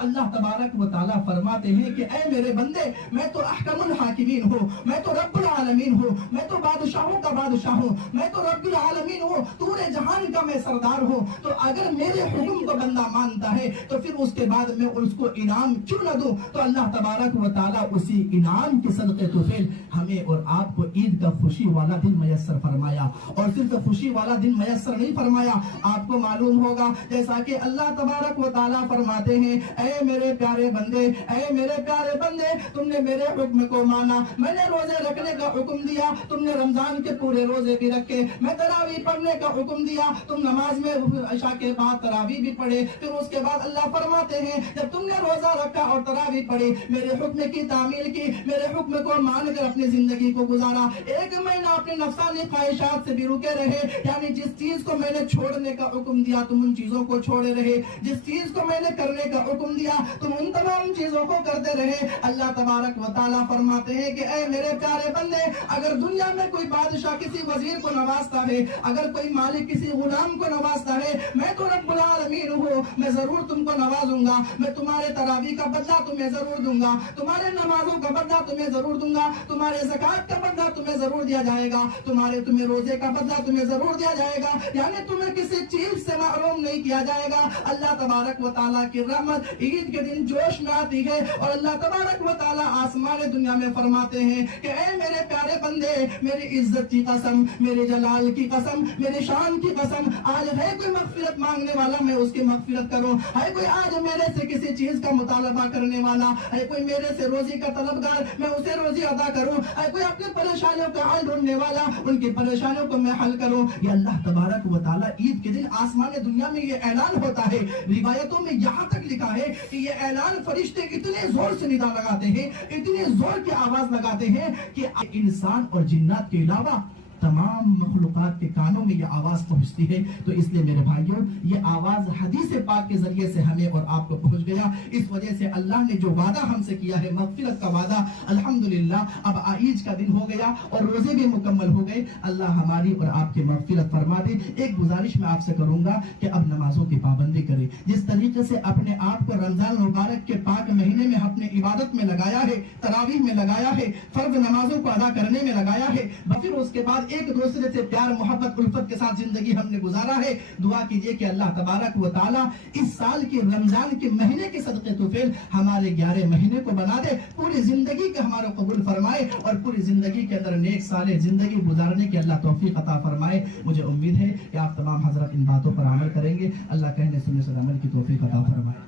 اللہ تبارک و تعالیٰ فرماتے ہیں کہ اے میرے بندے، میں تو احکم الحاکمین ہوں، میں تو رب العالمین ہوں، میں تو بادشاہوں کا بادشاہ ہوں، میں تو رب العالمین ہوں، پورے جہان کا میں سردار ہوں۔ تو اگر میرے حکم کو بندہ مانتا ہے تو پھر اس کے بعد میں اس کو انعام کیوں نہ دوں؟ تو اللہ تبارک و تعالیٰ اسی انعام کے صدقے توفیل ہمیں اور آپ کو عید کا خوشی والا دن میسر فرمایا، اور صرف خوشی والا دن میسر نہیں فرمایا۔ آپ کو معلوم ہوگا جیسا کہ اللہ تبارک و تعالیٰ فرماتے ہیں، اے میرے پیارے بندے، اے میرے پیارے بندے، تم نے میرے حکم کو مانا، میں نے روزے رکھنے کا حکم دیا، تم نے رمضان کے پورے روزے بھی رکھے، میں تراویح پڑھنے کا حکم دیا، تم نماز میں عشاء کے بعد تراویح بھی پڑھے۔ پھر اس کے بعد اللہ فرماتے ہیں جب تم نے روزہ رکھا اور تراویح پڑھی، میرے حکم کی تعمیل کی، میرے حکم کو مان کر اپنی زندگی کو گزارا، ایک مہینہ اپنے نفسانی خواہشات سے بھی رکے رہے، یعنی جس چیز کو میں نے چھوڑنے کا حکم دیا تم ان چیزوں کو چھوڑے رہے، جس چیز کو میں نے کرنے کا حکم دیا تم ان تمام چیزوں کو کرتے رہے۔ اللہ تبارک و تعالیٰ فرماتے ہیں کہ اے میرے پیارے بندے، اگر دنیا میں کوئی بادشاہ کسی وزیر کو نوازتا ہے، اگر کوئی مالک کسی غلام کو نوازتا ہے، میں تو رب العالمین ہوں، میں ضرور تم کو نوازوں گا، میں تمہارے تراویح کا بدلہ تمہیں ضرور دوں گا، تمہارے نمازوں کا بدلہ تمہیں ضرور دوں گا، تمہارے زکوٰۃ کا بدلہ تمہیں ضرور دیا جائے گا، تمہیں روزے کا بدلہ تمہیں ضرور دیا جائے گا، یعنی تمہیں کسی چیز سے محروم نہیں کیا جائے گا۔ اللہ تبارک و تعالیٰ کی رحمت عید کے دن جوش میں آتی ہے، اور اللہ تبارک و تعالیٰ آسمان دنیا میں فرماتے ہیں کہ اے میرے پیارے بندے، میری عزت کی قسم، میرے جلال کی قسم، میری شان کی قسم، آج ہے کوئی مغفرت مانگنے والا میں اس کی مغفرت کروں، ہے کوئی آج میرے سے کسی چیز کا مطالبہ کرنے والا، ہے کوئی میرے سے روزی کا طلبگار، میں اسے روزی عطا کروں، ہے کوئی اپنی پریشانیوں کا حل ڈھونڈنے والا، ان کی پریشانیوں کو میں حل کروں۔ یہ اللہ تبارک و تعالیٰ عید کے دن آسمان دنیا میں یہ اعلان ہوتا ہے۔ روایتوں میں یہاں تک لکھا ہے کہ یہ اعلان فرشتے اتنے زور سے ندا لگاتے ہیں، اتنے زور کی آواز لگاتے ہیں کہ انسان اور جنات کے علاوہ تمام مخلوقات کے کانوں میں یہ آواز پہنچتی ہے۔ تو اس لیے میرے بھائیوں، یہ آواز حدیث پاک کے ذریعے سے ہمیں اور آپ کو پہنچ گیا۔ اس وجہ سے اللہ نے جو وعدہ ہم سے کیا ہے، مغفرت کا وعدہ، الحمدللہ اب عید کا دن ہو گیا اور روزے بھی مکمل ہو گئے۔ اللہ ہماری اور آپ کی مغفرت فرما دے۔ ایک گزارش میں آپ سے کروں گا کہ اب نمازوں کی پابندی کریں۔ جس طریقے سے اپنے آپ کو رمضان مبارک کے پاک مہینے میں اپنے عبادت میں لگایا ہے، تراویح میں لگایا ہے، فرض نمازوں کو ادا کرنے میں لگایا ہے، پھر اس کے بعد ایک دوسرے سے پیار محبت الفت کے ساتھ زندگی ہم نے گزارا ہے، دعا کیجئے کہ اللہ تبارک و تعالیٰ اس سال کی رمضان کے مہینے کے صدقے توفیل ہمارے 11 مہینے کو بنا دے، پوری زندگی کے ہمارا قبول فرمائے، اور پوری زندگی کے اندر نیک صالح زندگی گزارنے کی اللہ توفیق عطا فرمائے۔ مجھے امید ہے کہ آپ تمام حضرات ان باتوں پر عمل کریں گے۔ اللہ کہنے سننے سے عمل کی توفیق عطا فرمائے۔